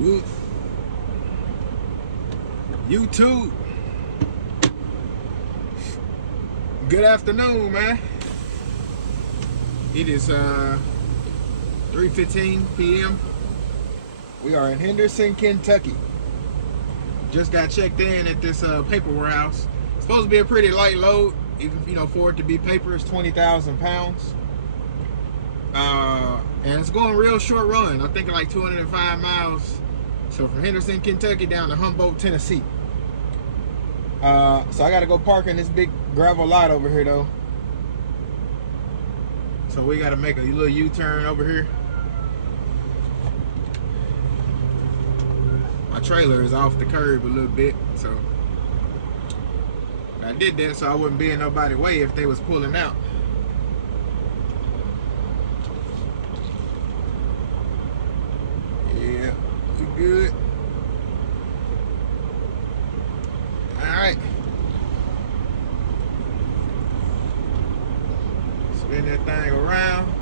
Whoop. YouTube. Good afternoon, man. It is 3:15 p.m. We are in Henderson, Kentucky. Just got checked in at this paper warehouse. It's supposed to be a pretty light load, even for it to be paper. It's 20,000 pounds. And it's going real short run. I think like 205 miles. So from Henderson, Kentucky down to Humboldt, Tennessee. So I gotta go park in this big gravel lot over here though. So we gotta make a little U-turn over here. My trailer is off the curb a little bit, so I did that so I wouldn't be in nobody's way if they was pulling out. Yeah, we good. Alright. Spin that thing around.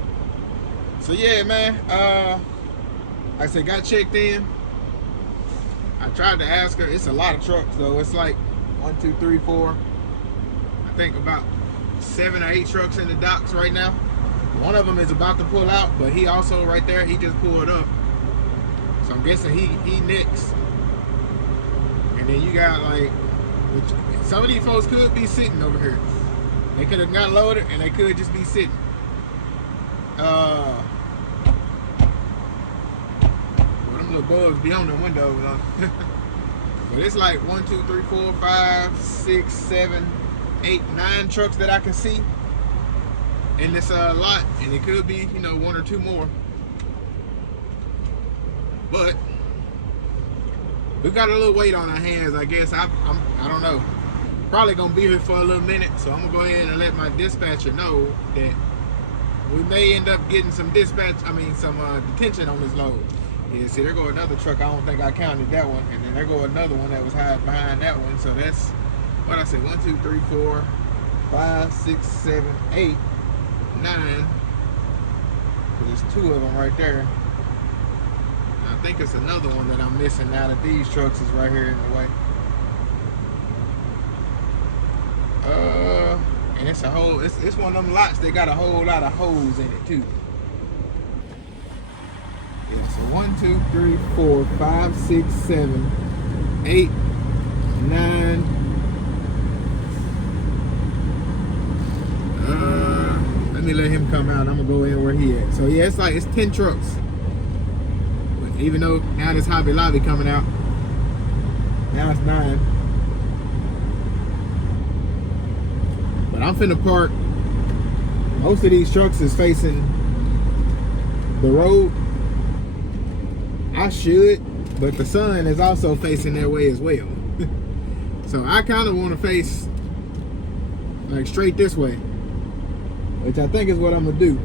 So yeah, man, like I said, got checked in. I tried to ask her. It's a lot of trucks though. It's like 1, 2, 3, 4. I think about 7 or 8 trucks in the docks right now. One of them is about to pull out, but he also right there, he just pulled up. So I'm guessing he next. And then you got like, some of these folks could be sitting over here. They could have got loaded and they could just be sitting. Them little bugs be on the windows. But it's like 1, 2, 3, 4, 5, 6, 7, 8, 9 trucks that I can see in this lot, and it could be 1 or 2 more. But we got a little weight on our hands, I guess. I don't know. Probably gonna be here for a little minute, so I'm gonna go ahead and let my dispatcher know that we may end up getting some detention on this load. Yeah, see, there go another truck. I don't think I counted that one, and then there go another one that was hiding behind that one. So that's what I said: 1, 2, 3, 4, 5, 6, 7, 8, 9. There's 2 of them right there. I think it's another one that I'm missing now that these trucks is right here in the way. And it's it's one of them lots that got a whole lot of holes in it too. Yeah, so 1, 2, 3, 4, 5, 6, 7, 8, 9. Let me let him come out. I'm gonna go in where he at. So yeah, it's 10 trucks. Even though now there's Hobby Lobby coming out, now it's 9. But I'm finna park. Most of these trucks is facing the road. I should, but the sun is also facing that way as well. So I kind of want to face like straight this way, which I think is what I'm gonna do.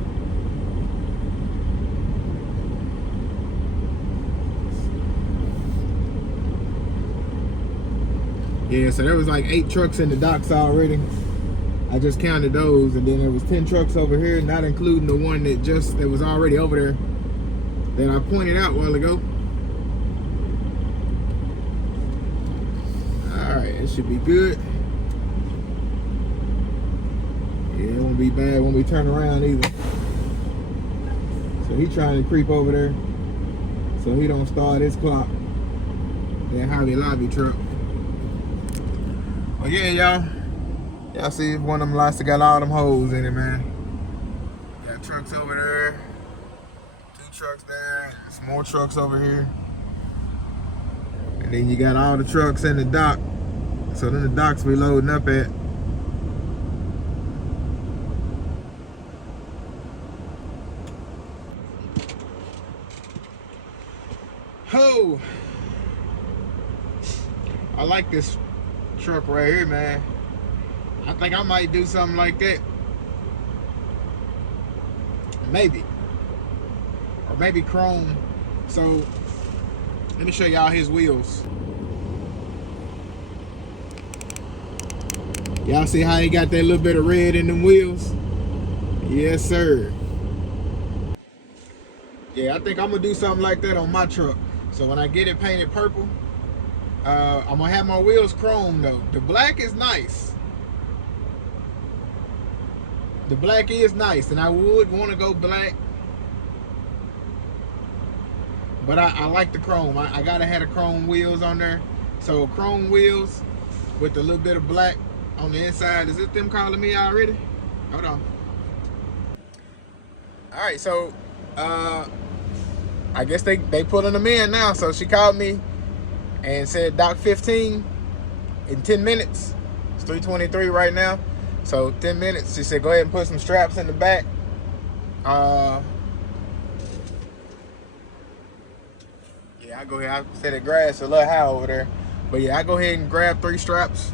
Yeah, so there was like 8 trucks in the docks already. I just counted those, and then there was 10 trucks over here, not including the one that was already over there that I pointed out a while ago. Alright, it should be good. Yeah, it won't be bad when we turn around either. So he's trying to creep over there so he don't start his clock. That Hobby Lobby truck. Well, yeah, y'all see one of them lots that got all them holes in it, man. Got trucks over there, 2 trucks there, some more trucks over here. And then you got all the trucks in the dock. So then the docks we loading up at. Oh, I like this truck right here, man. I think I might do something like that. Maybe. Or maybe chrome. So let me show y'all his wheels. Y'all see how he got that little bit of red in them wheels? Yes, sir. Yeah, I think I'm gonna do something like that on my truck. So when I get it painted purple, I'm gonna have my wheels chrome though. The black is nice. The black is nice, and I would want to go black. But I like the chrome. I gotta have the chrome wheels on there. So chrome wheels with a little bit of black on the inside. Is it them calling me already? Hold on. All right, so I guess they pulling them in now. So she called me and said dock 15 in 10 minutes. It's 3:23 right now. So 10 minutes. She said go ahead and put some straps in the back. Yeah, I go ahead. I said the grass a little high over there, but yeah, I go ahead and grab 3 straps.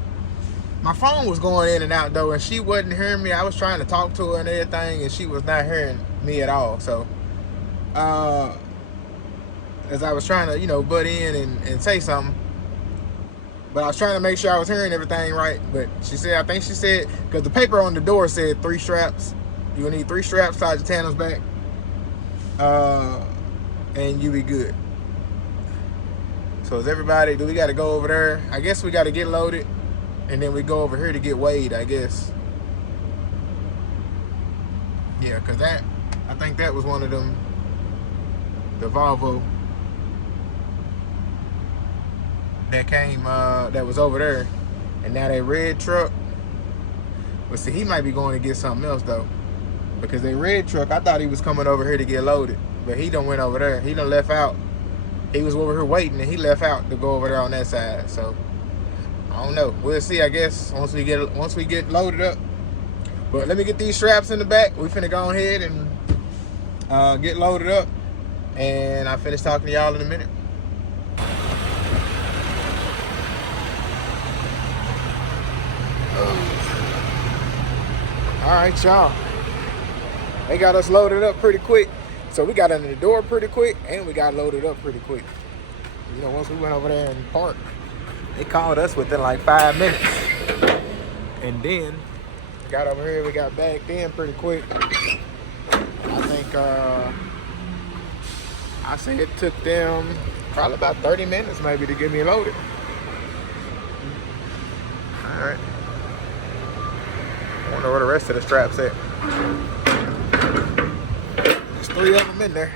My phone was going in and out though, and she wasn't hearing me. I was trying to talk to her and everything, and she was not hearing me at all. So, as I was trying to, you know, butt in and say something, but I was trying to make sure I was hearing everything right. But she said, I think she said, because the paper on the door said 3 straps. You'll need 3 straps, slide your tandems back, and you be good. So is everybody, do we got to go over there? I guess we got to get loaded, and then we go over here to get weighed, I guess. Yeah, because that, I think that was one of them, the Volvo that came, that was over there. And now that red truck, but see, he might be going to get something else though. Because that red truck, I thought he was coming over here to get loaded, but he done went over there. He done left out. He was over here waiting, and he left out to go over there on that side. So I don't know. We'll see, I guess, once we get loaded up. But let me get these straps in the back. We finna go ahead and get loaded up, and I'll finish talking to y'all in a minute. All right, y'all. They got us loaded up pretty quick. So we got under the door pretty quick, and we got loaded up pretty quick. You know, once we went over there and parked, they called us within like 5 minutes. And then got over here, we got backed in pretty quick. I think I say it took them probably about 30 minutes maybe to get me loaded. All right. I wonder where the rest of the straps at. There's 3 of them in there.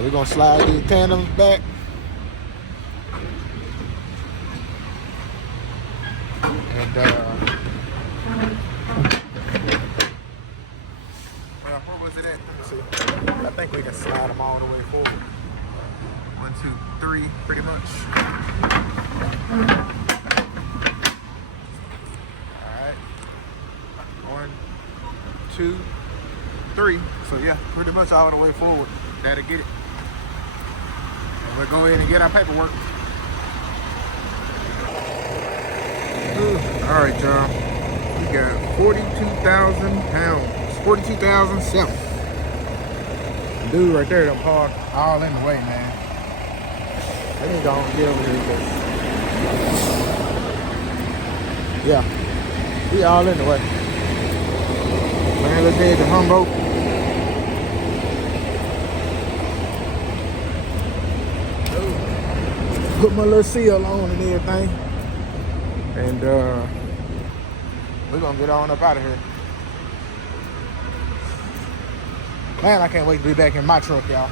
We're gonna slide these tandems back. And well, where was it at? Let me see. I think we can slide them all the way forward. 1, 2, 3, pretty much. Alright. 1, 2, 3. So yeah, pretty much all the way forward. That'll get it. And we'll go ahead and get our paperwork. All right, y'all. We got 42,000 pounds. 42,007. Dude right there, done parked all in the way, man. Let me go and get over here. Yeah, we all in the way. Man, let's head to Humboldt. Put my little seal on and everything. And we're gonna get on up out of here. Man, I can't wait to be back in my truck, y'all.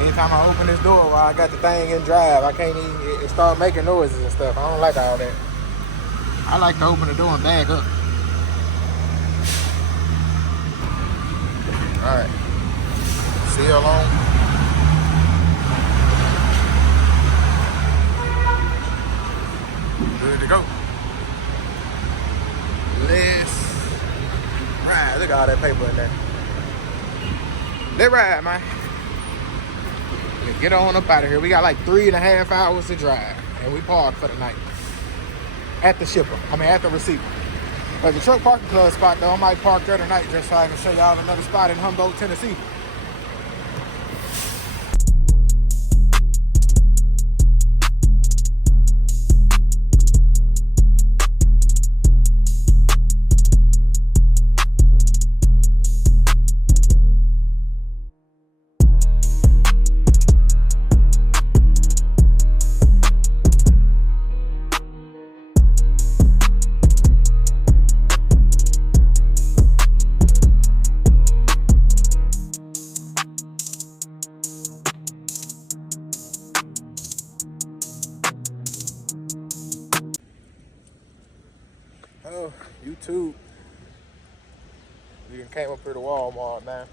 Anytime I open this door while I got the thing in drive, I can't even, it start making noises and stuff. I don't like all that. I like to open the door and bag up. All right, seal on. Good to go. Let's ride. Look at all that paper in there. Let's ride, man. Let's get on up out of here. We got like 3.5 hours to drive, and we parked for the night at the shipper. I mean, at the receiver. But the truck parking club spot, though, I might park there tonight just so I can show y'all another spot in Humboldt, Tennessee. YouTube. We done came up here to Walmart, man.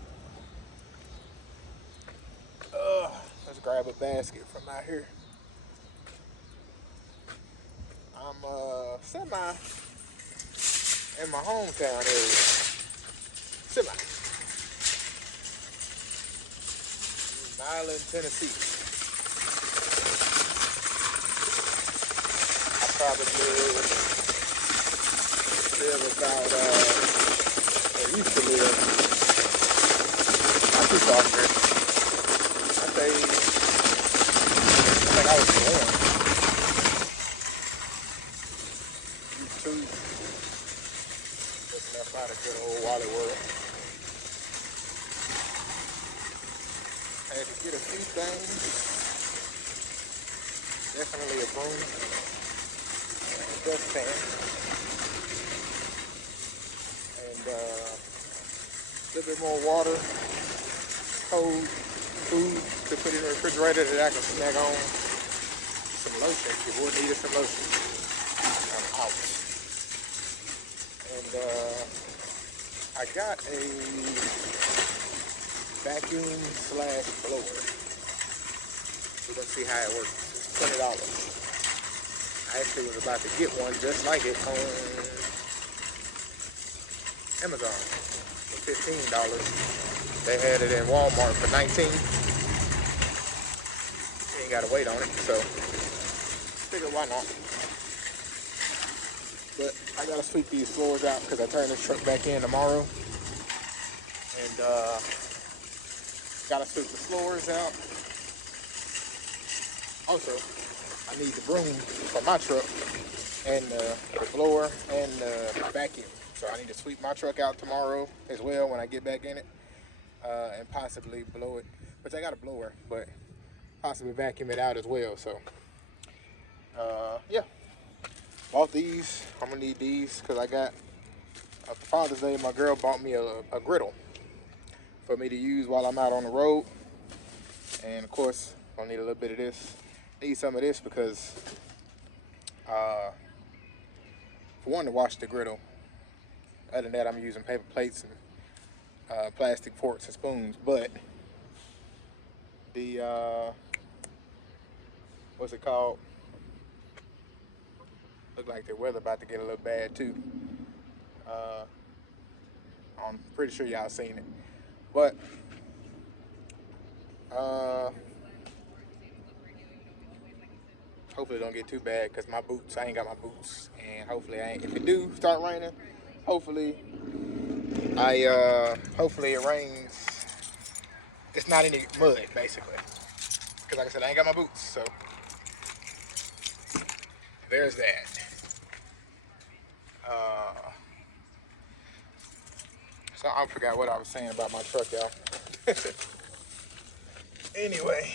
Let's grab a basket from out here. I'm semi in my hometown area. Semi. Milan, Tennessee. I probably live about I used to live not too far from here. I think I was born. YouTube. Looking up out of good old Wally World. I had to get a few things. Definitely a broom. And a dustpan. And a little bit more water. Cold food to put in the refrigerator that I can snack on. Some lotion. You would need some lotion. I'm out. And I got a vacuum / blower. We're gonna see how it works. It's $20. I actually was about to get one just like it on Amazon for $15. They had it in Walmart for $19. You ain't gotta wait on it, so figured why not. But I gotta sweep these floors out because I turn this truck back in tomorrow. And gotta sweep the floors out. Also, I need the broom for my truck and the blower and the vacuum. So I need to sweep my truck out tomorrow as well when I get back in it. And possibly blow it, which I got a blower, but possibly vacuum it out as well. So yeah, bought these. I'm gonna need these because I got for Father's Day, my girl bought me a griddle for me to use while I'm out on the road. And of course, I'll need a little bit of this. Need some of this because for one, to wash the griddle. Other than that, I'm using paper plates and plastic forks and spoons. But the what's it called? Look like the weather about to get a little bad too. I'm pretty sure y'all seen it, but hopefully it don't get too bad because my boots, I ain't got my boots, and hopefully I ain't. If it do start raining, hopefully hopefully it rains. It's not any mud basically, because like I said, I ain't got my boots, so there's that. So I forgot what I was saying about my truck, y'all. Anyway.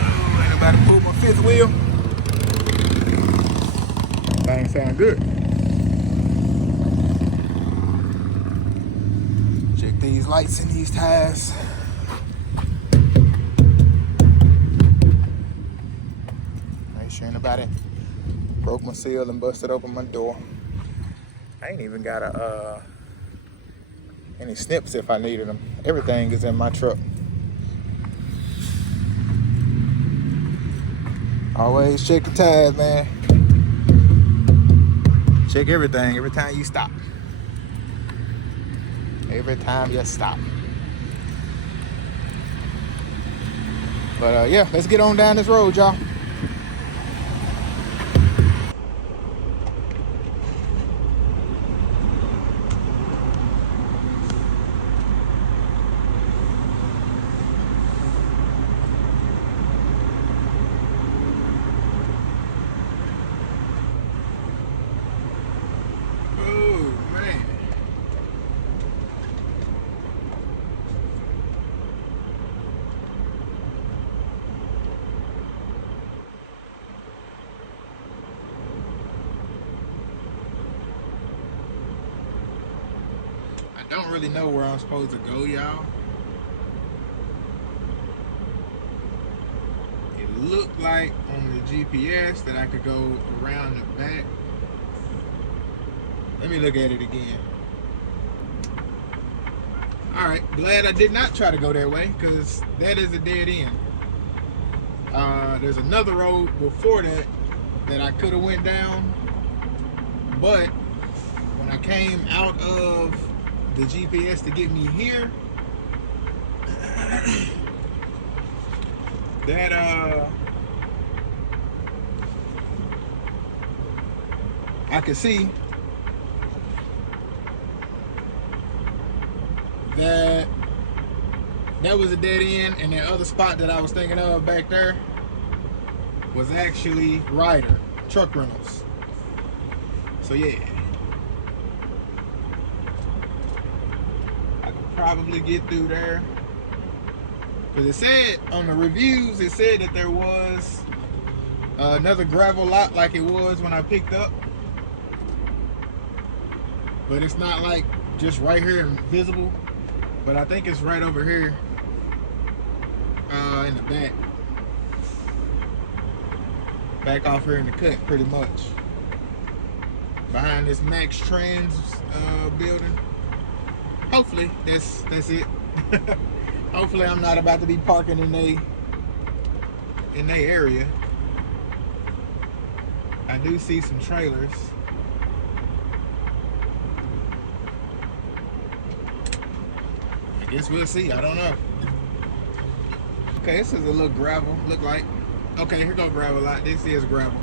Oh, ain't nobody pull my fifth wheel. Things sound good. Check these lights and these tires. Make sure nobody broke my seal and busted open my door. I ain't even got any snips if I needed them. Everything is in my truck. Always check the tires, man. Check everything every time you stop. Every time you stop. But yeah, let's get on down this road, y'all. I don't really know where I'm supposed to go, y'all. looked like on the GPS that I could go around the back. Let me look at it again. Alright, glad I did not try to go that way, because that is a dead end. There's another road before that I could have went down, but when I came out of the GPS to get me here, that I could see that was a dead end, and that other spot that I was thinking of back there was actually Ryder truck rentals. So yeah, I could probably get through there, because it said on the reviews, it said that there was another gravel lot like it was when I picked up, but it's not like just right here and visible. But I think it's right over here in the back off here in the cut, pretty much behind this Max Trans building. Hopefully that's it. Hopefully I'm not about to be parking in they area. I do see some trailers. I guess we'll see. I don't know. Okay, this is a little gravel. Look like. Okay, here go gravel lot. This is gravel.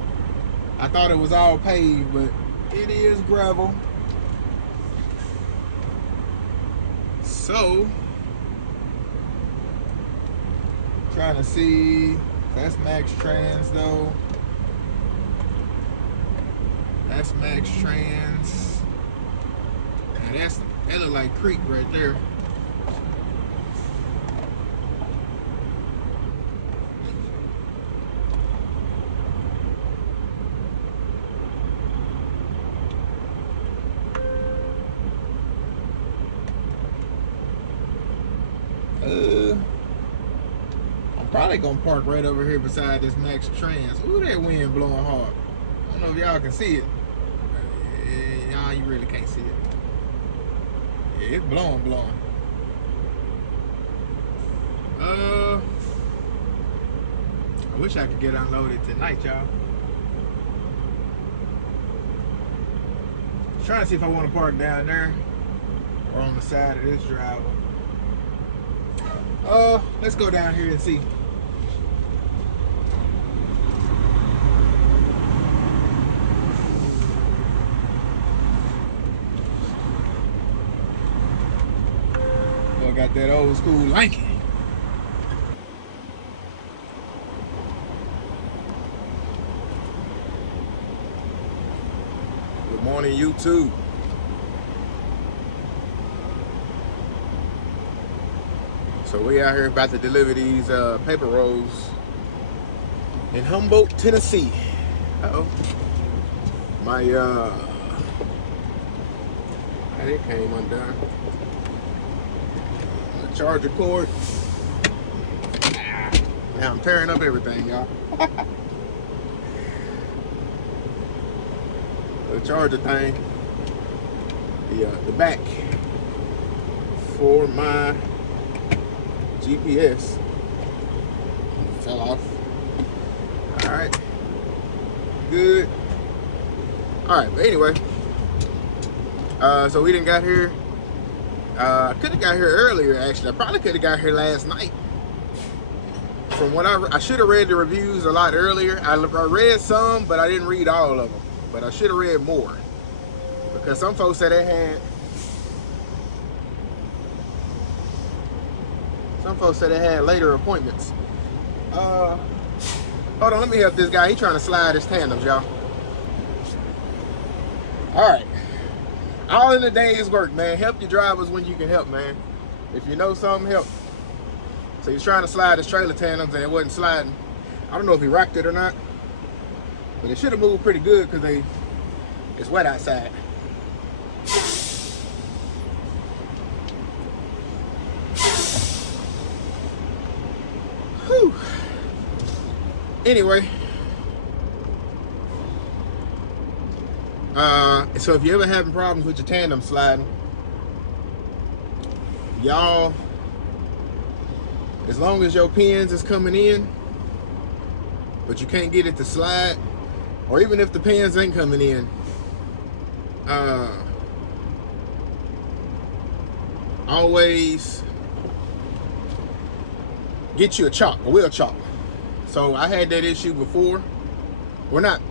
I thought it was all paved, but it is gravel. So, trying to see. That's Max Trans though. That's Max Trans. Now that look like Creek right there. I'm probably gonna park right over here beside this Max Trans. Ooh, that wind blowing hard. I don't know if y'all can see it. Y'all, you really can't see it. Yeah, it's blowing. I wish I could get unloaded tonight, y'all. Trying to see if I want to park down there or on the side of this driveway. Let's go down here and see. Boy, got that old school Lincoln. Good morning, YouTube. So we out here about to deliver these paper rolls in Humboldt, Tennessee. Uh-oh. My it came undone. The charger cord. Now I'm tearing up everything, y'all. The charger thing. The back for my GPS fell off. All right, good. All right, but anyway, so we didn't got here. I could have got here earlier. Actually, I probably could have got here last night. From what I should have read the reviews a lot earlier. I read some, but I didn't read all of them. But I should have read more, because some folks said they had. Some folks said they had later appointments. Hold on, let me help this guy. He trying to slide his tandems, y'all. All right. All in a day's work, man. Help your drivers when you can help, man. If you know something, help. So he's trying to slide his trailer tandems and it wasn't sliding. I don't know if he rocked it or not, but it should have moved pretty good because it's wet outside. Whew. Anyway, so if you're ever having problems with your tandem sliding, y'all, as long as your pins is coming in, but you can't get it to slide, or even if the pins ain't coming in, always get you a wheel chock. So I had that issue before. Well, not,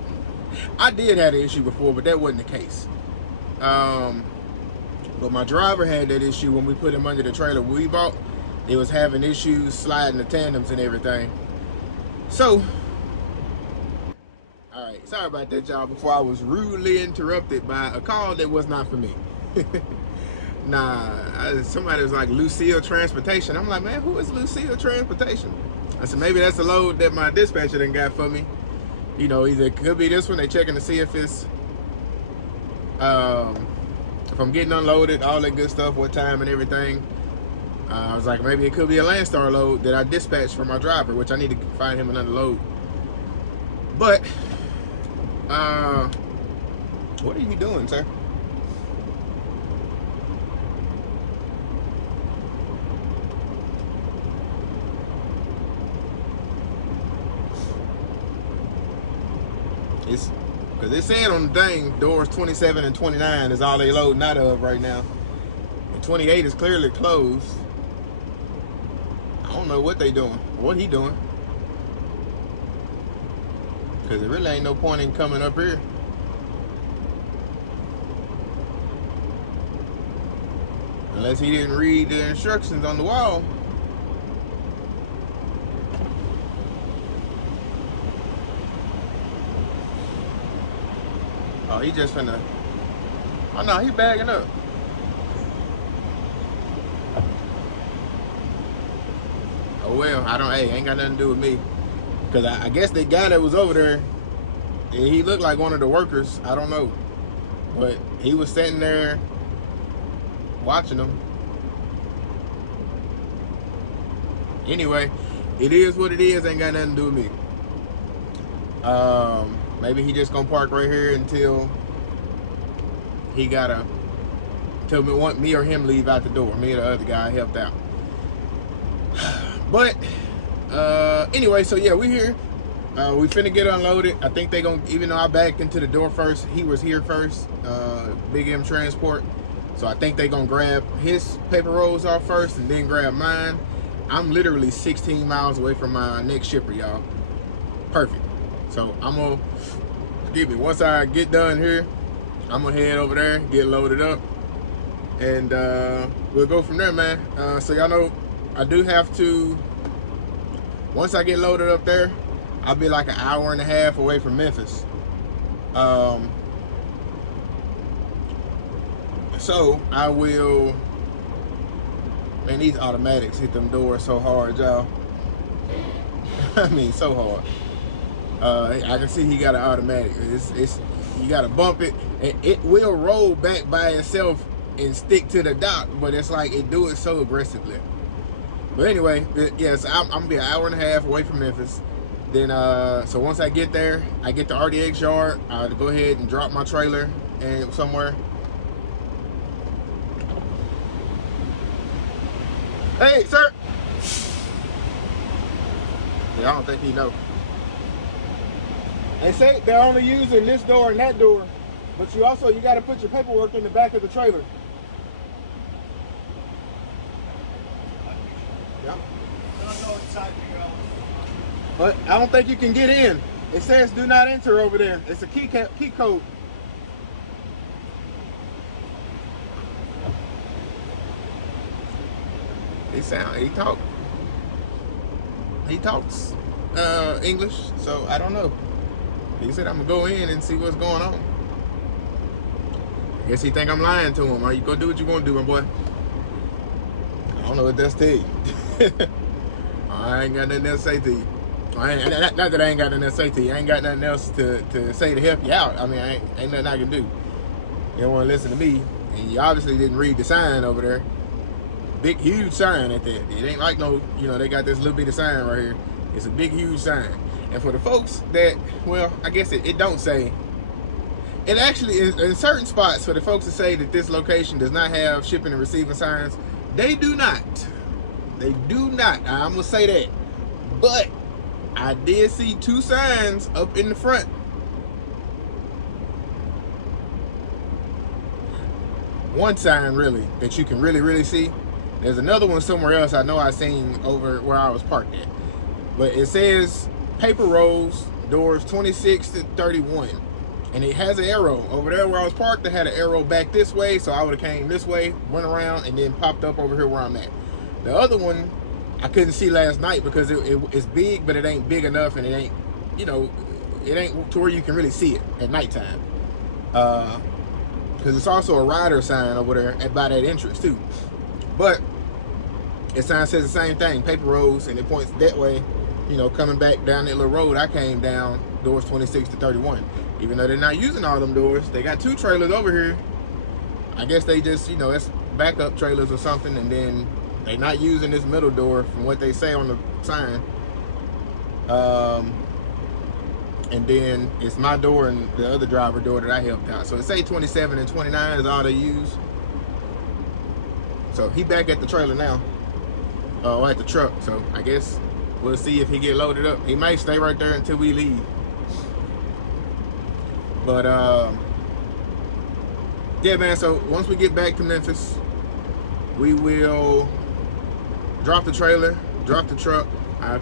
I did have an issue before, but that wasn't the case. But my driver had that issue when we put him under the trailer we bought. It was having issues sliding the tandems and everything. So, all right, sorry about that, y'all, before I was rudely interrupted by a call that was not for me. Somebody was like, Lucille Transportation. I'm like, man, who is Lucille Transportation? I said, maybe that's the load that my dispatcher done got for me. You know, either it could be this one, they checking to see if it's, if I'm getting unloaded, all that good stuff, what time and everything. I was like, maybe it could be a LANDSTAR load that I dispatched for my driver, which I need to find him another load. But, what are you doing, sir? It's because it said on the thing, doors 27 and 29 is all they loading out of right now. And 28 is clearly closed. I don't know what they doing, what he doing. Because there really ain't no point in coming up here. Unless he didn't read the instructions on the wall. Oh, he just finna. Oh no, he bagging up. Oh well, I don't. Hey, ain't got nothing to do with me. Cause I guess the guy that was over there, he looked like one of the workers. I don't know, but he was sitting there watching them. Anyway, it is what it is. Ain't got nothing to do with me. Maybe he just gonna park right here until he gotta want me or him leave out the door. Me or the other guy helped out. But anyway, so yeah, we here. We finna get unloaded. I think they gonna, even though I backed into the door first, he was here first. Big M Transport. So I think they gonna grab his paper rolls off first and then grab mine. I'm literally 16 miles away from my next shipper, y'all. Perfect. So I'm gonna, excuse me, once I get done here, I'm gonna head over there, get loaded up, and we'll go from there, man. So y'all know, I do have to, once I get loaded up there, I'll be like an hour and a half away from Memphis. So I will, man, these automatics hit them doors so hard, y'all. I mean, so hard. I can see he got an automatic. It's you gotta bump it, and it will roll back by itself and stick to the dock, but it's like it do it so aggressively. But anyway, yes, I'm gonna be an hour and a half away from Memphis. Then so once I get there, I get to RDX yard. I'll go ahead and drop my trailer and somewhere. Hey, sir. Yeah, I don't think he knows. They say they're only using this door and that door, but you got to put your paperwork in the back of the trailer. Yeah. But I don't think you can get in. It says do not enter over there. It's a key code. He talks English, so I don't know. He said I'm gonna go in and see what's going on. I guess he think I'm lying to him. Are you gonna do what you gonna do, my boy? I don't know what that's to you. I ain't got nothing else to say to you. Not that I ain't got nothing else to say to you. I ain't got nothing else to say to help you out. I mean, ain't nothing I can do. You don't want to listen to me, and you obviously didn't read the sign over there. Big, huge sign at that. It ain't like no, they got this little bitty sign right here. It's a big, huge sign. And for the folks that, well, I guess it don't say. It actually is in certain spots for the folks that say that this location does not have shipping and receiving signs. They do not. They do not. I'm gonna say that. But I did see 2 signs up in the front. One sign really that you can really see. There's another one somewhere else I know I seen over where I was parked at. But it says paper rolls, doors 26 to 31. And it has an arrow. Over there where I was parked, they had an arrow back this way, so I would have came this way, went around, and then popped up over here where I'm at. The other one, I couldn't see last night because it's big, but it ain't big enough, and it ain't, you know, it ain't to where you can really see it at nighttime. Because it's also a rider sign over there by that entrance too. But the sign says the same thing, paper roads, and it points that way, you know, coming back down that little road I came down, doors 26 to 31. Even though they're not using all them doors, they got 2 trailers over here. I guess they just, you know, it's backup trailers or something, and then they're not using this middle door from what they say on the sign. And then it's my door and the other driver door that I helped out. So it say 27 and 29 is all they use. So he back at the trailer now, at the truck. So I guess we'll see if he get loaded up. He might stay right there until we leave. But yeah, man, so once we get back to Memphis, we will drop the trailer, drop the truck. I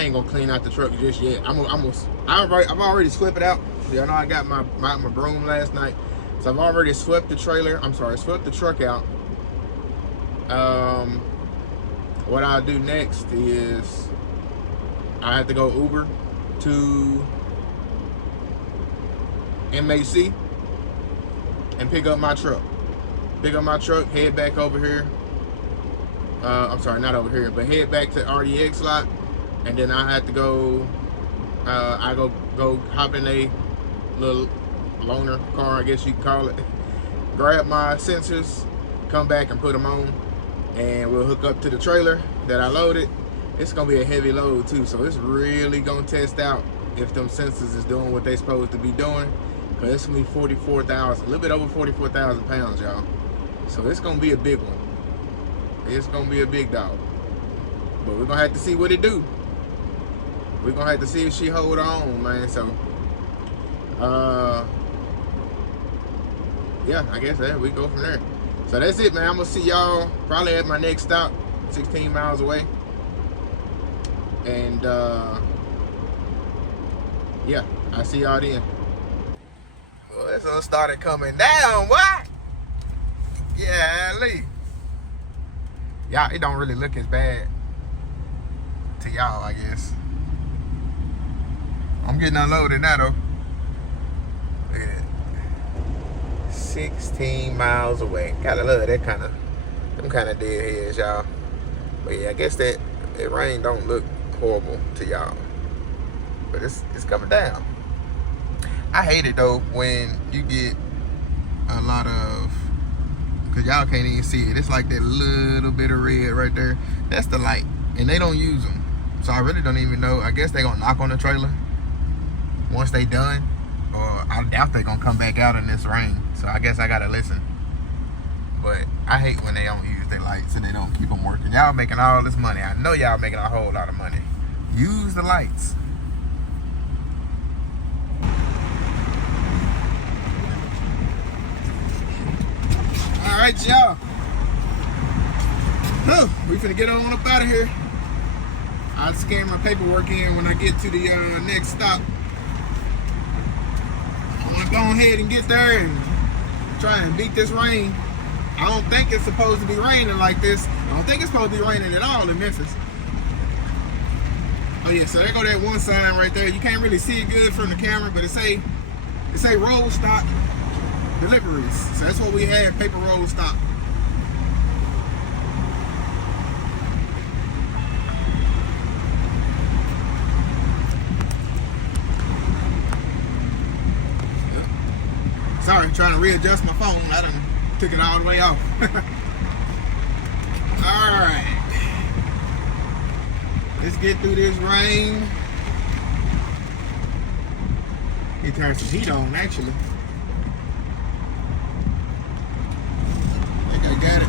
ain't gonna clean out the truck just yet. I've already swept it out. Y'all know I got my broom last night, so I've already swept the trailer. Swept the truck out. What I'll do next is I have to go Uber to MHC and pick up my truck. Head back over here. I'm sorry, not over here, but head back to RDX lot, and then I have to go. I go hop in a little loaner car, I guess you could call it. Grab my sensors, come back and put them on, and we'll hook up to the trailer that I loaded. It's gonna be a heavy load too, so it's really gonna test out if them sensors is doing what they supposed to be doing. Cause it's gonna be 44,000, a little bit over 44,000 pounds, y'all. So it's gonna be a big one. It's gonna be a big dog. But we're gonna have to see what it do. We're gonna have to see if she hold on, man. So, yeah, I guess we go from there. So that's it, man. I'm gonna see y'all probably at my next stop, 16 miles away. And yeah, I'll see y'all then. Well, that sun started coming down, what? Yeah, Lee. Y'all, it don't really look as bad to y'all, I guess. I'm getting unloaded now, though. Look at that. 16 miles away. Gotta love that them kind of deadheads, y'all. But yeah, I guess that rain don't look horrible to y'all. But it's coming down. I hate it, though, when you get a lot of, because y'all can't even see it. It's like that little bit of red right there. That's the light. And they don't use them. So I really don't even know. I guess they're going to knock on the trailer once they done. Or I doubt they're going to come back out in this rain. So I guess I got to listen. But I hate when they don't use their lights and they don't keep them working. Y'all making all this money. I know y'all making a whole lot of money. Use the lights. All right, y'all. We finna get on up out of here. I'll scan my paperwork in when I get to the next stop. I want to go ahead and get there and try and beat this rain. I don't think it's supposed to be raining like this. I don't think it's supposed to be raining at all in Memphis. Oh yeah, so there go that one sign right there. You can't really see it good from the camera, but it say roll stock deliveries. So that's what we had, paper roll stock. Sorry, trying to readjust my phone. I done took it all the way off. All right. Let's get through this rain. He turned some heat on, actually. I think I got it.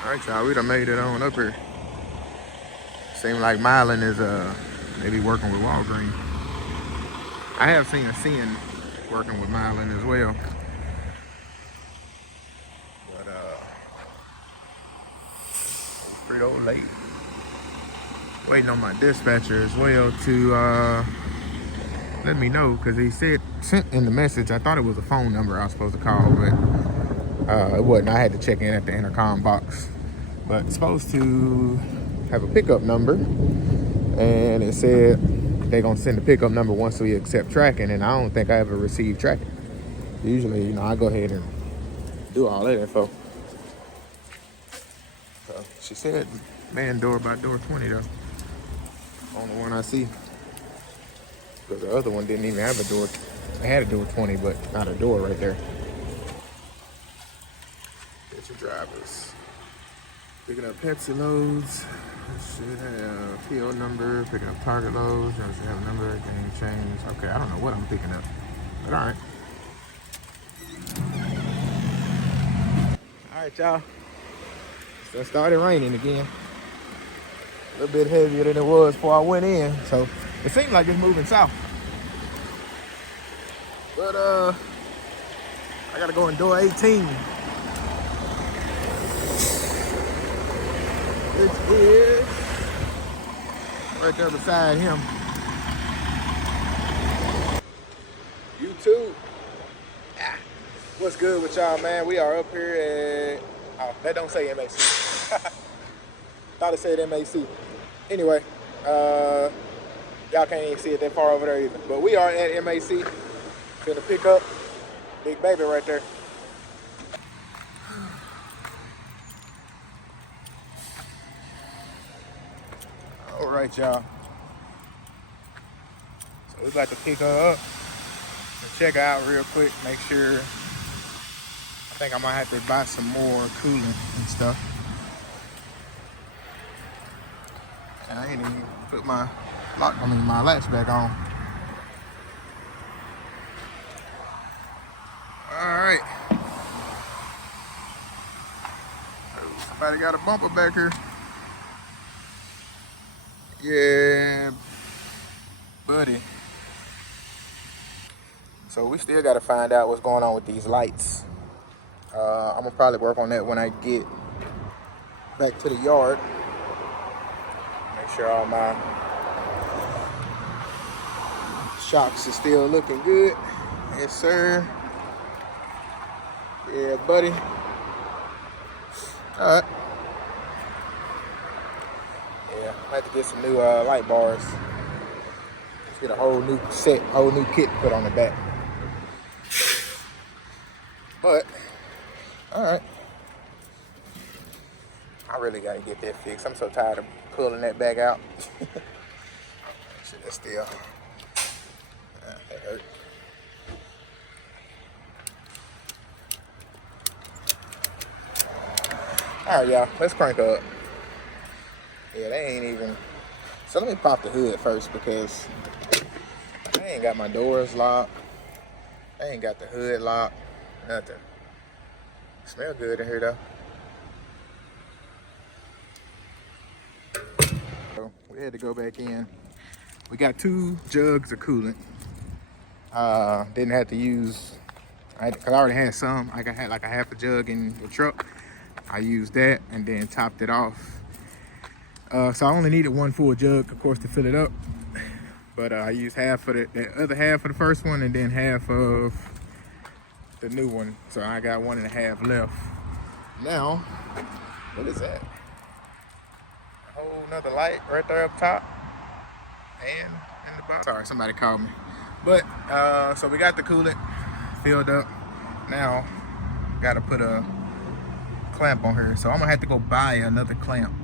All right, y'all, we done made it on up here. Seems like Mylan is maybe working with Walgreens. I have seen a Sin working with Mylan as well. But pretty old late. Waiting on my dispatcher as well to let me know, because he sent in the message. I thought it was a phone number I was supposed to call, but it wasn't. I had to check in at the intercom box. But it's supposed to have a pickup number, and it said they're gonna send the pickup number once we accept tracking, and I don't think I ever received tracking. Usually, you know, I go ahead and do all that info. So she said man door by door 20 though. Only one I see. Because the other one didn't even have a door. It had a door 20, but not a door right there. Get your drivers. Picking up Pepsi loads. It should have PO number. Picking up Target loads. It should have a number. Game change. Okay, I don't know what I'm picking up. But alright. Alright, y'all. So it started raining again. A little bit heavier than it was before I went in. So it seems like it's moving south. But I gotta go in door 18. Which is right the other side of him. YouTube. What's good with y'all, man? We are up here at, oh, that don't say MHC. Thought it said MHC. Anyway, y'all can't even see it that far over there either. But we are at MHC. Gonna pick up Big Baby right there. All right, y'all. So we're about to pick her up and check her out real quick. Make sure. I think I might have to buy some more coolant and stuff. And I ain't even put my my latch back on. All right. Somebody got a bumper back here. Yeah, buddy. So we still got to find out what's going on with these lights. I'm gonna probably work on that when I get back to the yard. Make sure all my shocks are still looking good. Yes, sir. Yeah, buddy. All right. Yeah, I have to get some new light bars. Let's get a whole new set, whole new kit put on the back. But, all right. I really got to get that fixed. I'm so tired of pulling that back out. Shit, that's still, that hurt. All right, y'all, let's crank up. Yeah, they ain't even. So let me pop the hood first, because I ain't got my doors locked. I ain't got the hood locked. Nothing. Smell good in here though. So we had to go back in We got 2 jugs of coolant. Didn't have to use, cause I already had some. I had like a half a jug in the truck. I used that and then topped it off. So I only needed 1 full jug, of course, to fill it up. But I used half of the other half of the first one and then half of the new one. So I got 1.5 left. Now, what is that? A whole nother light right there up top and in the bottom. Sorry, somebody called me. But so we got the coolant filled up. Now, gotta put a clamp on her. So I'm gonna have to go buy another clamp.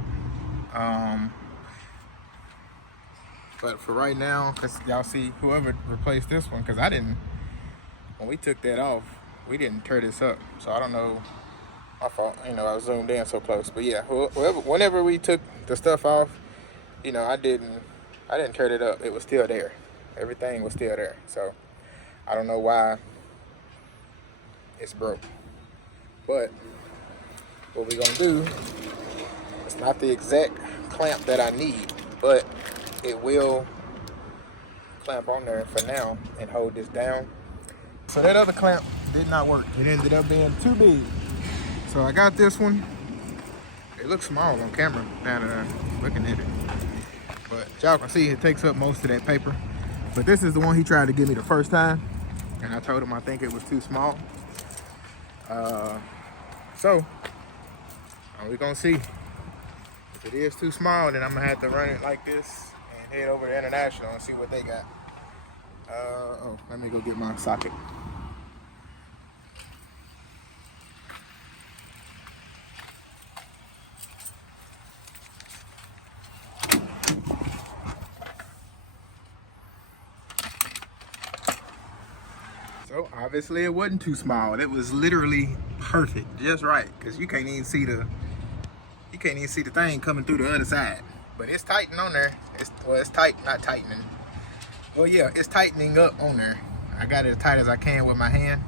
But for right now, cause y'all see whoever replaced this one, cause I didn't, when we took that off, we didn't tear this up. So I don't know, my fault, you know, I zoomed in so close. But yeah, whenever we took the stuff off, you know, I didn't tear it up. It was still there. Everything was still there. So I don't know why it's broke. But what we're gonna do, it's not the exact clamp that I need, but it will clamp on there for now and hold this down. So that other clamp did not work. It ended up being too big. So I got this one. It looks small on camera down there looking at it. But y'all can see it takes up most of that paper. But this is the one he tried to give me the first time. And I told him I think it was too small. So we're gonna see. If it is too small, then I'm gonna have to run it like this and head over to International and see what they got. Oh, let me go get my socket. So obviously it wasn't too small. It was literally perfect, just right, because you can't even see the thing coming through the other side. But it's tightened on there. It's tight, not tightening. Well, yeah, it's tightening up on there. I got it as tight as I can with my hand.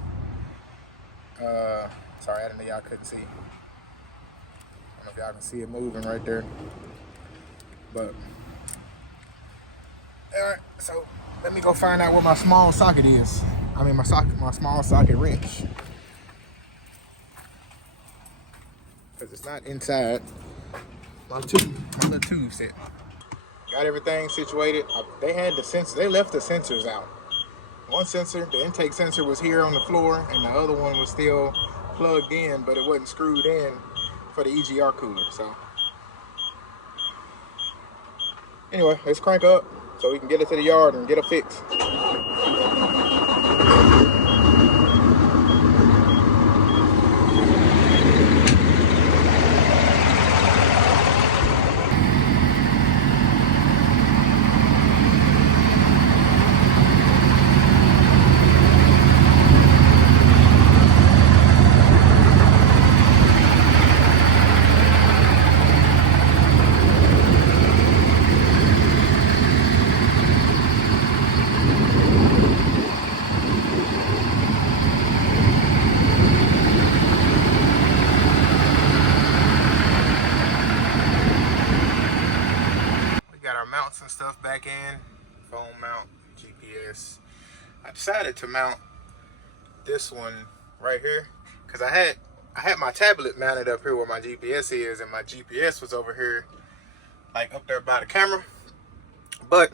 Sorry, I didn't know y'all couldn't see. I don't know if y'all can see it moving right there. But all right, so let me go find out where my small socket is. I mean, my small socket wrench. Because it's not inside my little tube set. Got everything situated. They had the sensor. They left the sensors out. One sensor, the intake sensor, was here on the floor, and the other one was still plugged in, but it wasn't screwed in for the EGR cooler. So anyway, let's crank up so we can get it to the yard and get it fixed. Mounts and stuff back in, phone mount, GPS. I decided to mount this one right here because I had my tablet mounted up here where my GPS is, and my GPS was over here, like up there by the camera. But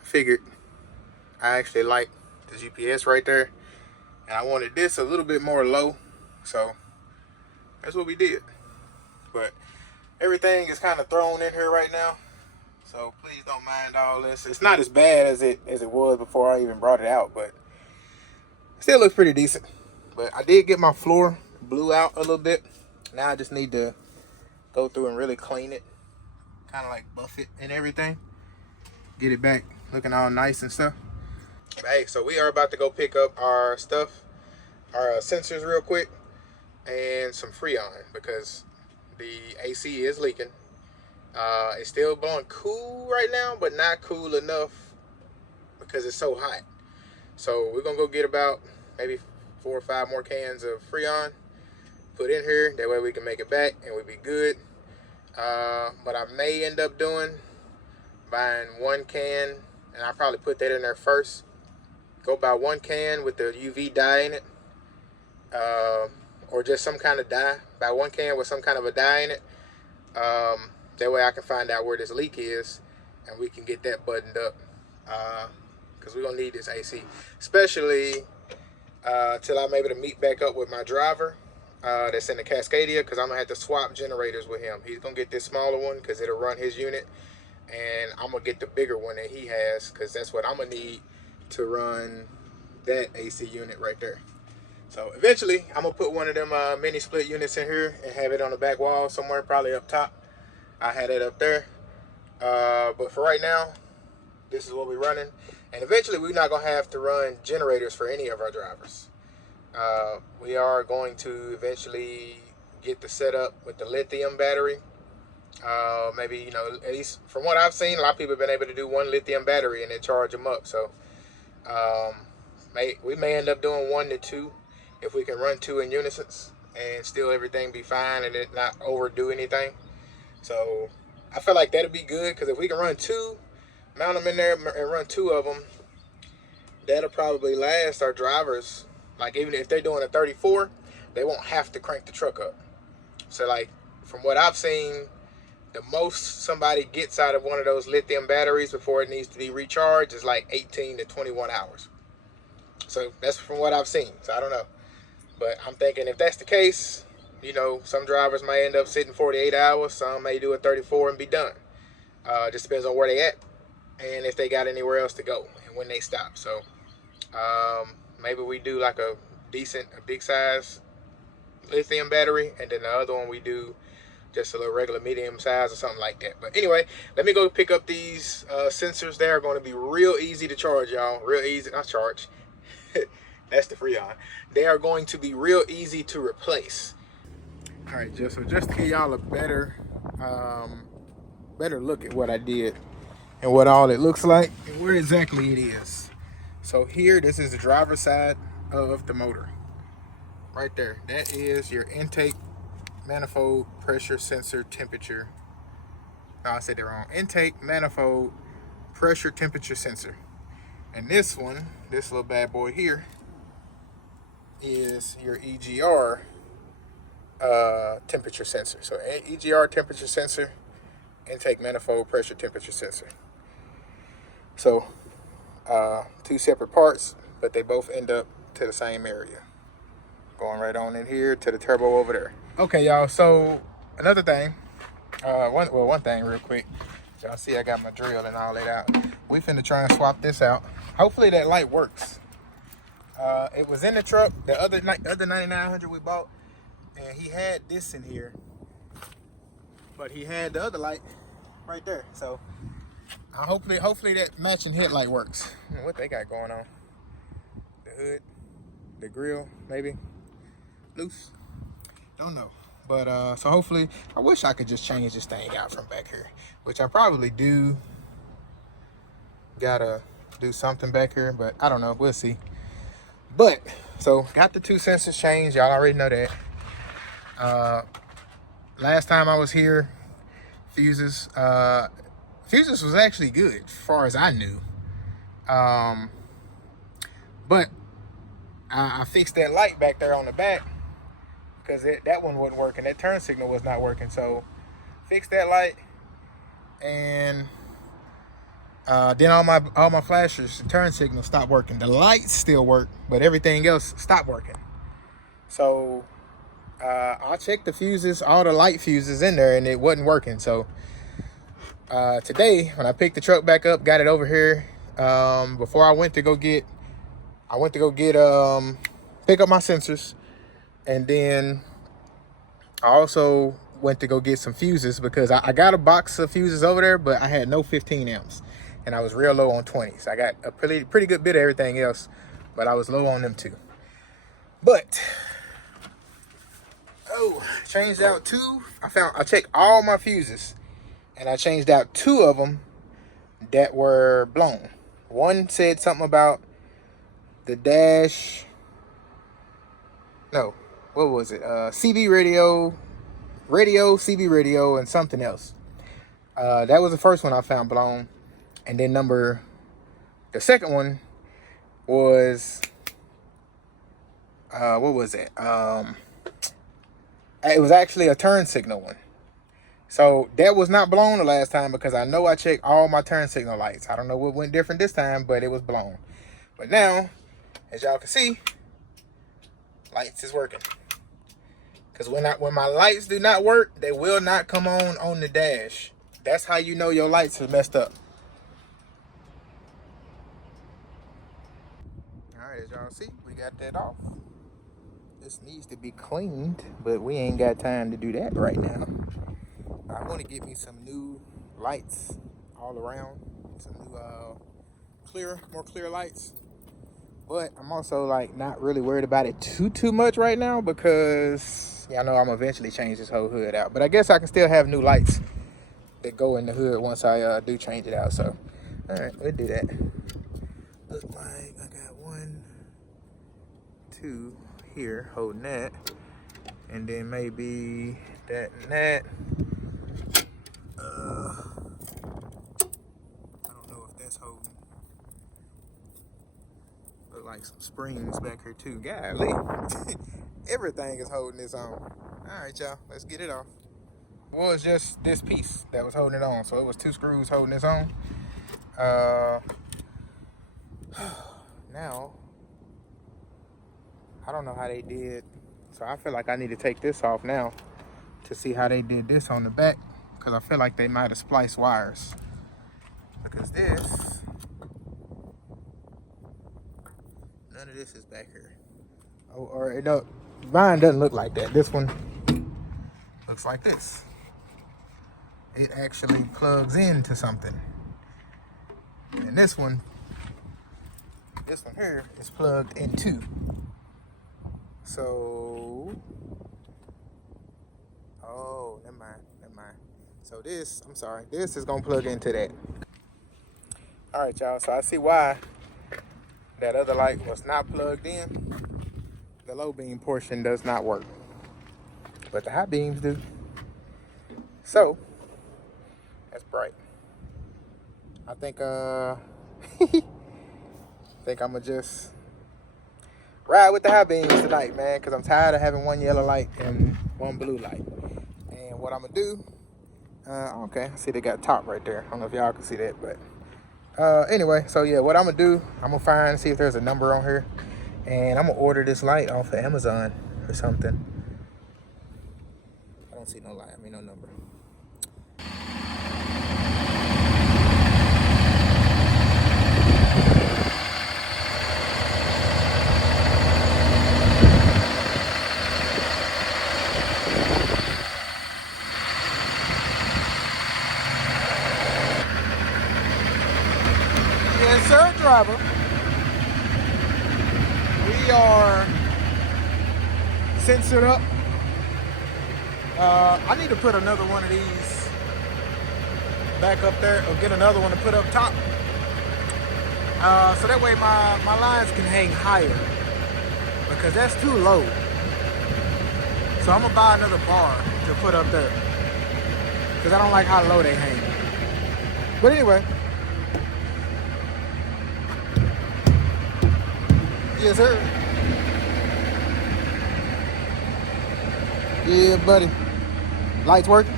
I figured I actually like the GPS right there, and I wanted this a little bit more low, so that's what we did. But everything is kind of thrown in here right now. So please don't mind all this. It's not as bad as it was before I even brought it out, but it still looks pretty decent. But I did get my floor blew out a little bit. Now I just need to go through and really clean it, kind of like buff it and everything, get it back looking all nice and stuff. But hey, so we are about to go pick up our stuff, our sensors real quick, and some Freon because the AC is leaking. It's still blowing cool right now, but not cool enough because it's so hot. So we're gonna go get about maybe 4 or 5 more cans of Freon, put in here. That way we can make it back and we'll be good. But I may end up doing buying 1 can, and I probably put that in there first. Go buy 1 can with the UV dye in it, or just some kind of dye. Buy 1 can with some kind of a dye in it. That way I can find out where this leak is, and we can get that buttoned up. Because we're gonna need this AC, especially till I'm able to meet back up with my driver that's in the Cascadia, because I'm gonna have to swap generators with him. He's gonna get this smaller one because it'll run his unit, and I'm gonna get the bigger one that he has, because that's what I'm gonna need to run that AC unit right there. So eventually I'm gonna put one of them mini split units in here and have it on the back wall somewhere, probably up top. I had it up there, but for right now, this is what we're running. And eventually we're not gonna have to run generators for any of our drivers. We are going to eventually get the setup with the lithium battery. Maybe, you know, at least from what I've seen, a lot of people have been able to do 1 lithium battery and then charge them up. So we may end up doing 1 to 2 if we can run 2 in unison and still everything be fine and it not overdo anything. So I feel like that'd be good, because if we can run 2, mount them in there and run 2 of them, that'll probably last our drivers. Like, even if they're doing a 34, they won't have to crank the truck up. So like, from what I've seen, the most somebody gets out of one of those lithium batteries before it needs to be recharged is like 18 to 21 hours. So that's from what I've seen. So I don't know. But I'm thinking if that's the case, you know, some drivers may end up sitting 48 hours. Some may do a 34 and be done. Just depends on where they at and if they got anywhere else to go and when they stop. So maybe we do like a big size lithium battery, and then the other one we do just a little regular medium size or something like that. But anyway, let me go pick up these sensors. They're going to be real easy to charge, y'all. Real easy, not charge. That's the Freon. They are going to be real easy to replace. All right, so just to give y'all a better look at what I did and what all it looks like and where exactly it is. So here, this is the driver's side of the motor. Right there, that is your intake manifold pressure sensor temperature. No, I said that wrong. Intake manifold pressure temperature sensor. And this one, this little bad boy here, is your EGR temperature sensor. So EGR temperature sensor, intake manifold pressure temperature sensor. So 2 separate parts, but they both end up to the same area. Going right on in here to the turbo over there. Okay, y'all, so another thing, one thing real quick. Y'all see I got my drill and all that out. We finna try and swap this out. Hopefully that light works. It was in the truck, the other 9900 we bought, and he had this in here, but he had the other light right there. So hopefully that matching headlight works. What they got going on? The hood, the grill, maybe loose. Don't know. But so hopefully, I wish I could just change this thing out from back here, which I probably do. Gotta do something back here, but I don't know. We'll see. But so got the 2 sensors changed. Y'all already know that. Last time I was here, fuses was actually good as far as I knew. But I fixed that light back there on the back because that one wasn't working. That turn signal was not working. So fixed that light, and then all my flashers, the turn signal stopped working. The lights still work, but everything else stopped working. So I checked the fuses, all the light fuses in there, and it wasn't working. So today, when I picked the truck back up, got it over here, before I went to go get pick up my sensors, and then I also went to go get some fuses because I got a box of fuses over there, but I had no 15 amps. And I was real low on 20s. I got a pretty good bit of everything else, but I was low on them too. But changed out 2. I checked all my fuses, and I changed out 2 of them that were blown. One said something about the dash. No, what was it? CB radio, CB radio, and something else. That was the first one I found blown. And then the second one was, what was it? It was actually a turn signal one. So that was not blown the last time because I know I checked all my turn signal lights. I don't know what went different this time, but it was blown. But now, as y'all can see, lights is working. Because when my lights do not work, they will not come on the dash. That's how you know your lights are messed up. All right, as y'all see, we got that off. This needs to be cleaned, but we ain't got time to do that right now. I want to get me some new lights all around, some new more clear lights. But I'm also like not really worried about it too much right now because y'all know I'm eventually change this whole hood out. But I guess I can still have new lights that go in the hood once I do change it out. So all right, we'll do that. Look like I got 1, 2 here holding that, and then maybe that and that. I don't know if that's holding. Look like some springs back here too. Golly. Everything is holding this on. Alright, y'all, let's get it off. It was just this piece that was holding it on. So it was 2 screws holding this on. Now, I don't know how they did. So I feel like I need to take this off now to see how they did this on the back. Because I feel like they might have spliced wires. Because this, none of this is back here. Oh, or no, mine doesn't look like that. This one looks like this. It actually plugs into something. And this one here is plugged into. So, oh, never mind. So this, I'm sorry, this is gonna plug into that. All right, y'all, so I see why that other light was not plugged in. The low beam portion does not work, but the high beams do. So, that's bright. I think, I think I'm gonna just ride with the high beams tonight, man, because I'm tired of having 1 yellow light and 1 blue light. And what I'm gonna do, okay, I see they got top right there. I don't know if y'all can see that, but anyway, so yeah, what I'm gonna do, I'm gonna see if there's a number on here, and I'm gonna order this light off of Amazon or something. I don't see no light, no number. Yes, sir, driver. We are censored up. I need to put another one of these back up there, or get another one to put up top. So that way my lines can hang higher, because that's too low. So I'm gonna buy another bar to put up there, because I don't like how low they hang. But anyway. Yes, sir. Yeah, buddy. Lights working?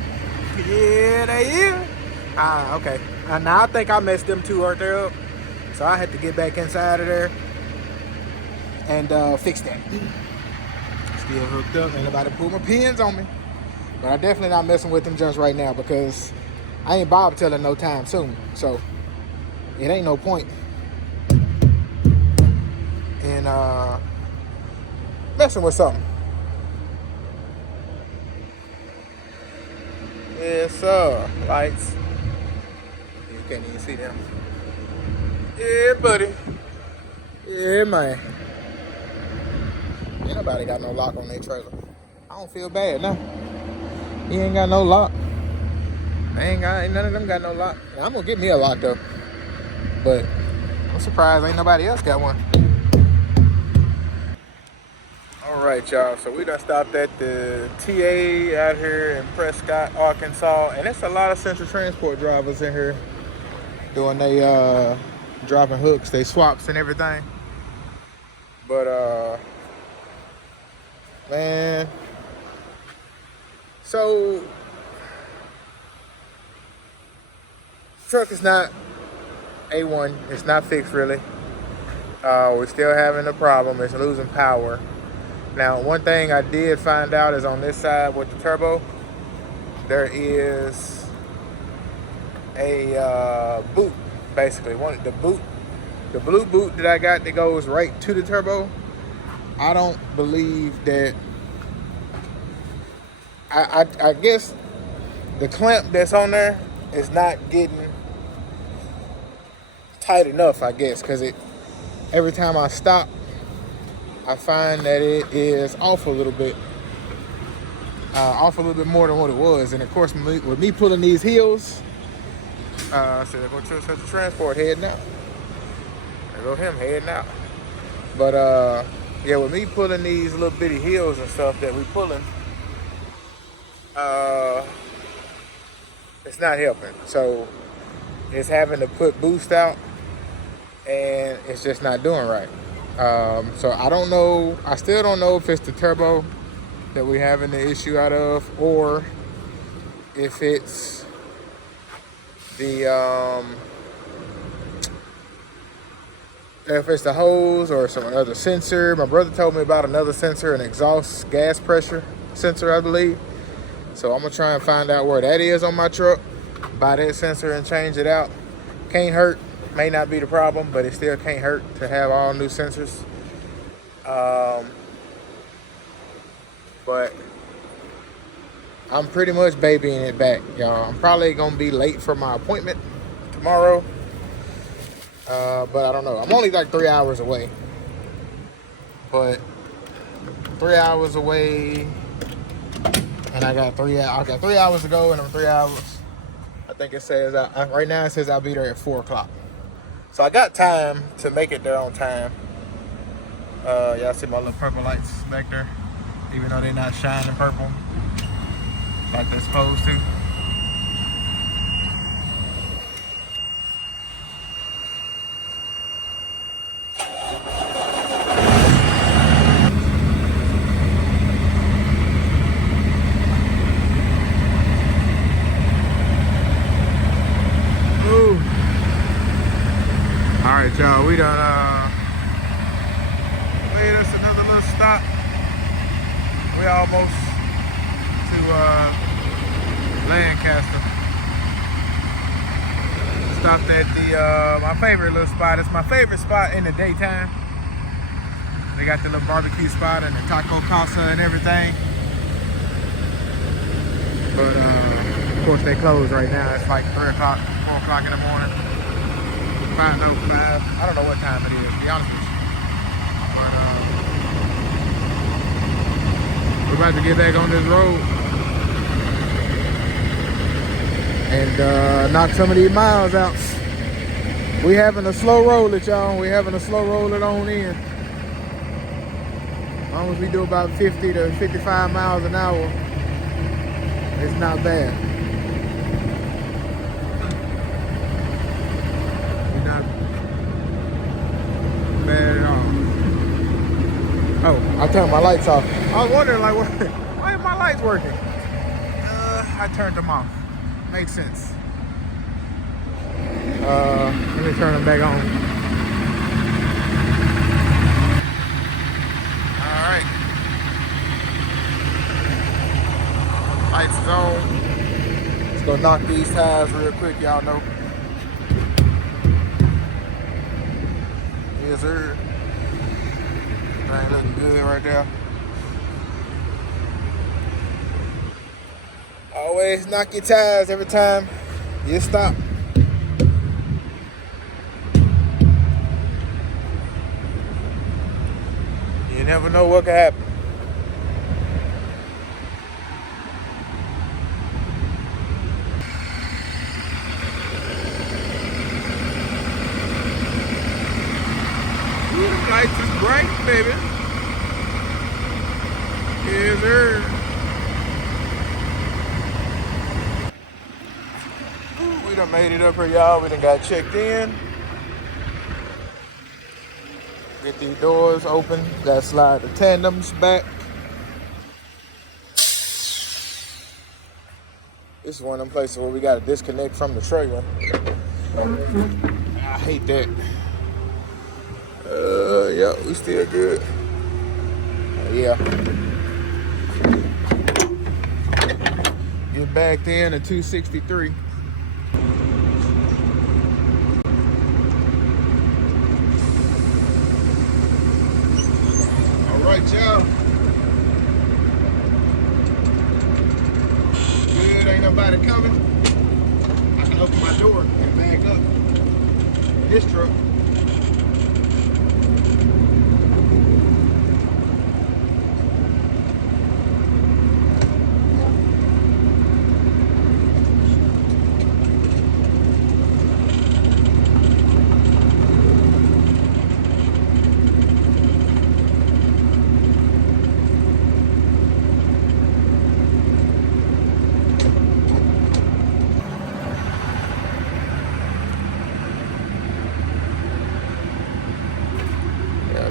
Yeah, they is. Okay. Now I think I messed them two right there up. So I had to get back inside of there and fix that. Still hooked up. Ain't nobody pull my pins on me. But I'm definitely not messing with them just right now, because I ain't bobtailing no time soon. So it ain't no point in messing with something. Yes, sir. Lights. You can't even see them. Yeah, buddy. Yeah, man. Ain't nobody got no lock on their trailer. I don't feel bad now. He ain't got no lock. Ain't none of them got no lock. Now, I'm gonna get me a lock though. But I'm surprised ain't nobody else got one. Alright, y'all, so we done stopped at the TA out here in Prescott, Arkansas, and it's a lot of Central Transport drivers in here doing they dropping hooks, they swaps and everything. But man, so truck is not A1. It's not fixed really. We're still having a problem. It's losing power. Now, one thing I did find out is on this side with the turbo, there is a boot, basically. The blue boot that I got that goes right to the turbo. I don't believe that. I guess the clamp that's on there is not getting tight enough, I guess, because every time I stop, I find that it is off a little bit. Off a little bit more than what it was. And of course, with me pulling these heels, so there go such a transport heading out. There go him heading out. But yeah, with me pulling these little bitty heels and stuff that we pulling, it's not helping. So it's having to put boost out, and it's just not doing right. So I don't know. I still don't know if it's the turbo that we're having the issue out of, or if it's the hose or some other sensor. My brother told me about another sensor, an exhaust gas pressure sensor, I believe. So I'm gonna try and find out where that is on my truck, buy that sensor and change it out. Can't hurt. May not be the problem, but it still can't hurt to have all new sensors. But I'm pretty much babying it back, y'all. I'm probably gonna be late for my appointment tomorrow, but I don't know. I'm only like 3 hours away, but 3 hours away, and I got 3 hours to go, and I'm 3 hours. I think it says right now it says I'll be there at 4 o'clock. So I got time to make it there on time. Y'all see my little purple lights back there, even though they're not shining purple like they're supposed to. Alright, y'all, we done made us another little stop. We almost to Lancaster. Stopped at the my favorite little spot. It's my favorite spot in the daytime. They got the little barbecue spot and the taco casa and everything. But of course they closed right now. It's like 3 o'clock, 4 o'clock in the morning. 5:05. I don't know what time it is, to be honest with you. But we're about to get back on this road and knock some of these miles out. We having a slow roll it, y'all. We having a slow roll it on in. As long as we do about 50 to 55 miles an hour, it's not bad. Bad at all. Oh, I turned my lights off. I was wondering, like, why are my lights working? I turned them off. Makes sense. Let me turn them back on. All right. Lights is on. Let's go knock these tires real quick, y'all know. Yes, sir. Thing looking good right there. Always knock your tires every time you stop. You never know what could happen. Lights is bright, baby. Yes, sir. Ooh, we done made it up here, y'all. We done got checked in. Get these doors open. Got to slide the tandems back. This is one of them places where we got to disconnect from the trailer. I hate that. Yeah, we still good. Yeah. Get back in at 263. All right, y'all. Good, ain't nobody coming. I can open my door and back up in this truck.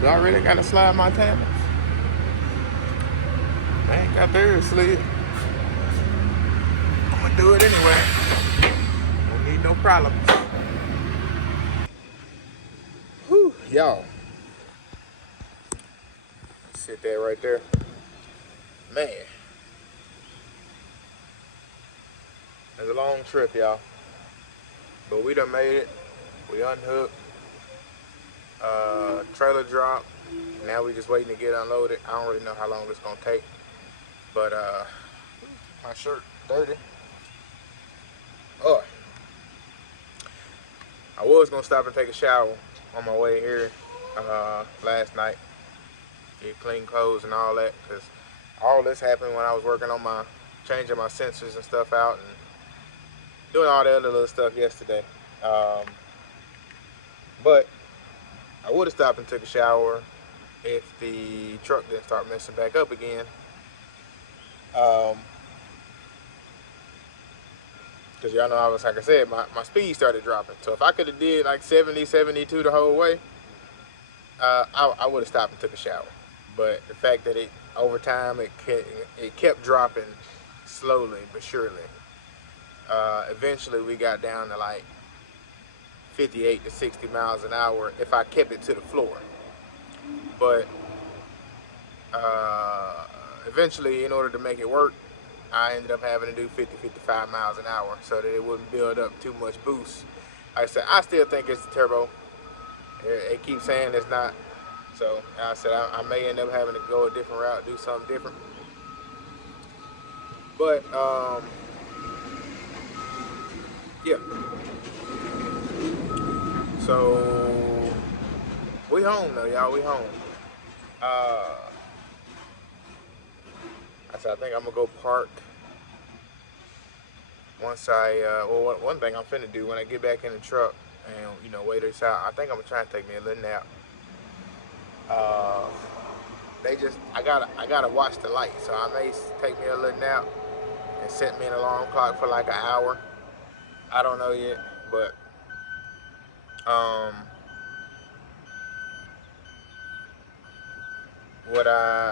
I really gotta slide my tandems. I ain't got theirs slid. I'm gonna do it anyway. Don't need no problems. Whew, y'all. Sit there right there. Man. It's a long trip, y'all. But we done made it. We unhooked. Trailer drop. Now we just waiting to get unloaded. I don't really know how long it's gonna take. But my shirt dirty. Oh. I was gonna stop and take a shower on my way here last night. Get clean clothes and all that, because all this happened when I was working on my changing my sensors and stuff out and doing all the other little stuff yesterday. But I would have stopped and took a shower if the truck didn't start messing back up again. Because y'all know, like I said, my speed started dropping. So if I could have did like 70, 72 the whole way, I would have stopped and took a shower. But the fact that over time it kept dropping slowly but surely. Eventually we got down to like 58 to 60 miles an hour if I kept it to the floor. But eventually, in order to make it work, I ended up having to do 50, 55 miles an hour so that it wouldn't build up too much boost. Like I said, I still think it's the turbo. It keeps saying it's not. So I said I may end up having to go a different route, do something different. But yeah. So we home though, y'all. We home. I think I'm gonna go park once well, one thing I'm finna do when I get back in the truck and wait this out. I think I'm gonna try and take me a little nap. I gotta watch the light, so I may take me a little nap and set me an alarm clock for like an hour. I don't know yet, but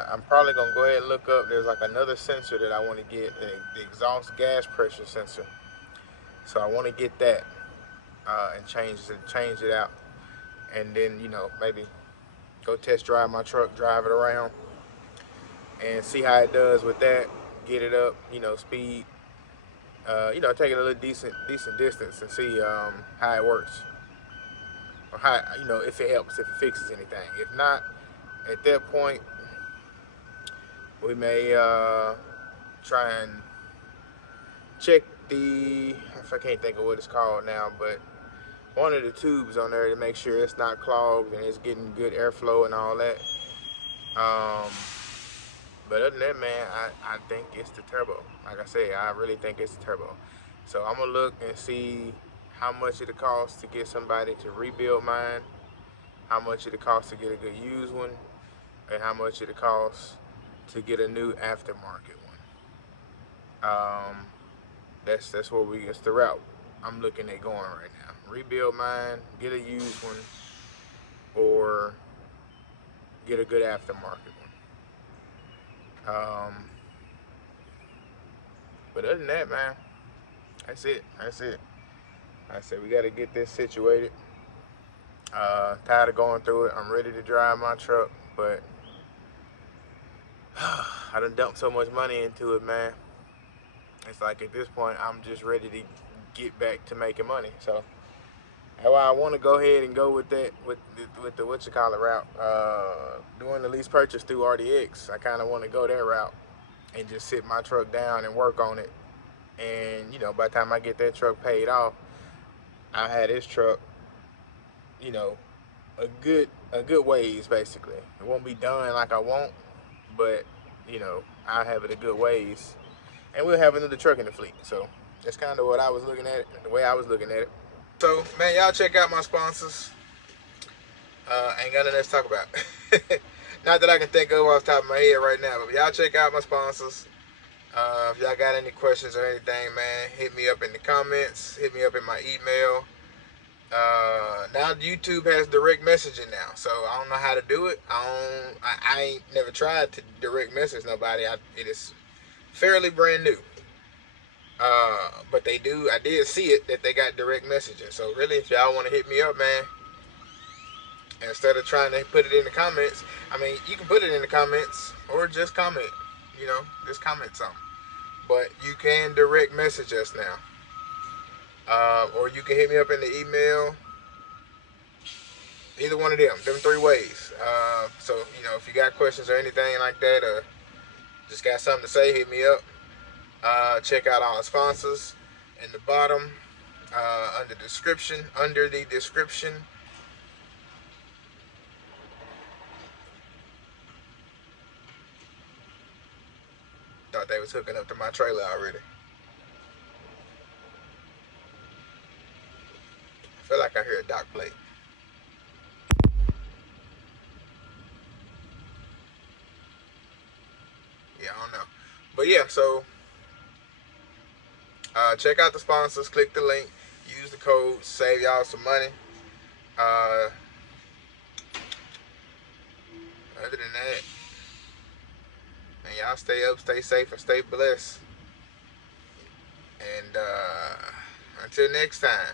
I'm probably gonna go ahead and look up. There's like another sensor that I want to get, the exhaust gas pressure sensor. So I want to get that and change it out, and then maybe go test drive my truck, drive it around, and see how it does with that. Get it up, speed. Take it a little decent distance and see how it works, or how if it helps, if it fixes anything. If not, at that point, we may try and check I can't think of what it's called now, but one of the tubes on there to make sure it's not clogged and it's getting good airflow and all that. But other than that, man, I think it's the turbo. Like I said, I really think it's the turbo. So I'm gonna look and see how much it costs to get somebody to rebuild mine, how much it costs to get a good used one, and how much it costs to get a new aftermarket one. That's where it's the route. I'm looking at going right now. Rebuild mine, get a used one, or get a good aftermarket one. But other than that, man, that's it. That's it. I said we got to get this situated. Tired of going through it. I'm ready to drive my truck, but I done dumped so much money into it, man. It's like at this point, I'm just ready to get back to making money. So that's why I want to go ahead and go with that, with the route. Doing the lease purchase through RDX. I kind of want to go that route and just sit my truck down and work on it. And you know, by the time I get that truck paid off, I had this truck, you know, a good ways basically. It won't be done like I want, but you know, I'll have it a good ways, and we'll have another truck in the fleet. So that's kind of what I was looking at it, the way I was looking at it. So man, y'all check out my sponsors. Ain't got nothing else to talk about. Not that I can think of off the top of my head right now, but y'all check out my sponsors. If y'all got any questions or anything, man, hit me up in the comments, hit me up in my email. Now YouTube has direct messaging now, so I don't know how to do it. I ain't never tried to direct message nobody. It is fairly brand new. But they do. I did see it that they got direct messaging. So really, if y'all want to hit me up, man, instead of trying to put it in the comments, I mean, you can put it in the comments or just comment. You know, just comment something. But you can direct message us now. Or you can hit me up in the email. Either one of them 3 ways. So, you know, if you got questions or anything like that, or just got something to say, hit me up. Check out all our sponsors in the bottom, under the description. Thought they was hooking up to my trailer already. I feel like I hear a dock plate. Yeah, I don't know. But yeah, so check out the sponsors, click the link, use the code, save y'all some money. Other than that, and y'all stay up, stay safe, and stay blessed. And until next time.